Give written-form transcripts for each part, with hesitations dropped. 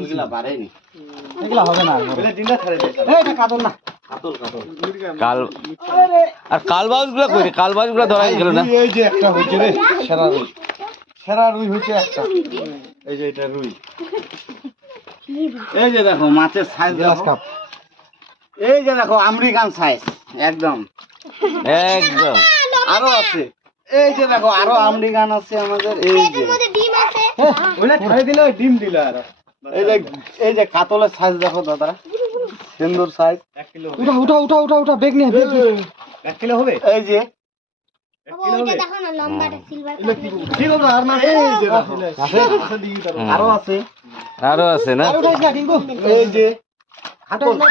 এগুলা বাড়েনি, এগুলা হবে না, এগুলা ডিমটা ছাড়ে দে। এটা কাতল না, কাতল কাতল কাল আর কালবাউস গুলা কই, কালবাউস গুলা ধরা গেল না। এই যে একটা হইছে রে, সেরা রুই হইছে একটা। এই যে এটা রুই, এই যে দেখো মাছের সাইজ গ্লাস কাপ। এই যে দেখো আমেরিকান সাইজ একদম। একদম আরো আছে, এই যে দেখো আরো আমেরিকান আছে আমাদের। এই যে ওইটা ছাড়ে দিলে ডিম দিলে আর এই যে কাতলের সাইজ দেখো দাদা, সুন্দর সাইজ। 1 কিলো উঠা উঠা উঠা উঠা উঠা, বেগ নিয়ে বেগ নিয়ে। 1 কিলো হবে। এই যে 1 কিলো হবে। ঠিক হবে আর না, এই যে দেখো আরো আছে, আরো আছে না। আর উঠাইস না টিঙ্কু, এই যে কাতল সব।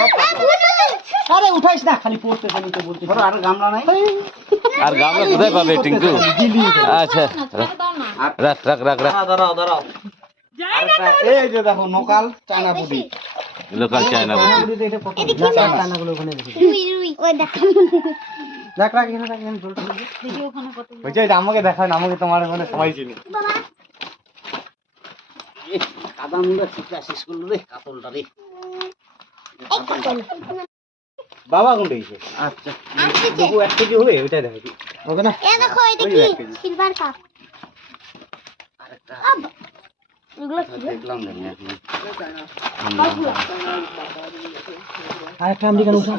আরে উঠাইস না, খালি পড়তেছে নিতে বলতে। ধরো আর গামলা নাই, আর গামলা কোথায় পাবে টিঙ্কু? আচ্ছা রাখ রাখ রাখ রাখ। দাঁড়াও দাঁড়াও। এই যে দেখো নোকাল চায়না পুটি, লোকাল চায়না বল। এটা কত টানাগুলো ওখানে রেখে রাখ রাখ, এখানে রাখ, এখানে জলটা দিয়ে। ওইটা এটা আমাকে দেখায় না, আমাকে তোমার মানে সবাই চিনি। কাদা মুড়া চিপা শেষ করলো রে কাতলটা রে। বাবা কোনটা দিছে? আচ্ছা দেখো 1 কেজি হবে, ওইটা দেখো হবে না? আরেকটা দেখলাম জানি এখন। আর একটা আমেরিকান উঠা।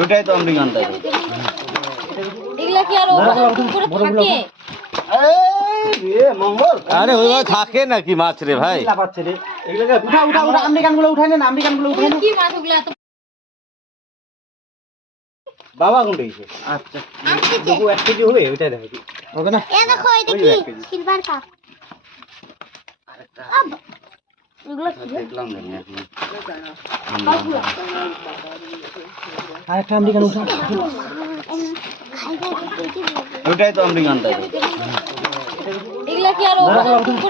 ওইটাই তো আমেরিকানটা। এগুলা কি আর উপরে থাকে? এই রে মঙ্গল, আরে ওইভাবে থাকে নাকি মাছ রে ভাই? লাফাচ্ছে রে। এগুলোকে উঠা উঠা উঠা, আমেরিকান গুলো উঠাই না, আমেরিকান গুলো উঠাই না। কি মাছ ওগুলা এত? বাবা কোনটা দিছে? আচ্ছা দেখো 1 কেজি হবে, ওইটা দেখো হবে না? আরেকটা দেখলাম জানি এখন। আর একটা আমেরিকান উঠা। ওইটাই তো আমেরিকানটা। এগুলা কি আর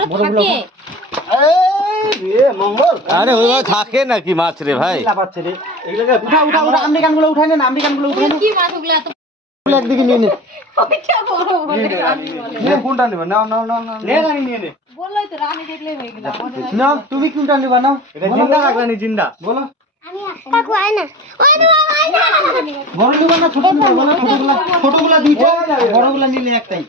উপরে থাকে? এই রে মঙ্গল, আরে ওইভাবে থাকে নাকি মাছ রে ভাই? লাফাচ্ছে রে। এগুলোকে উঠা উঠা উঠা, আমেরিকান গুলো উঠাই না, আমেরিকান গুলো উঠাই না। কি মাছ ওগুলা এত? একদিকে নিয়ে নে। ওইটা বড় বলে রানী বলে। নে কোনটা নিবা? নাও নাও নাও নাও, নে রানী নিয়ে নে। বললাই তো রানী দেখলেই হয়ে গেল। আমাদের না, তুমি কোনটা নিবা নাও? এটা জিন্দা রাখলানি জিন্দা। বলো। বড় নিবা না ছোট নিবা? বলো ছোটগুলা, ছোটগুলা দুইটা, বড়গুলা নিলে একটাই।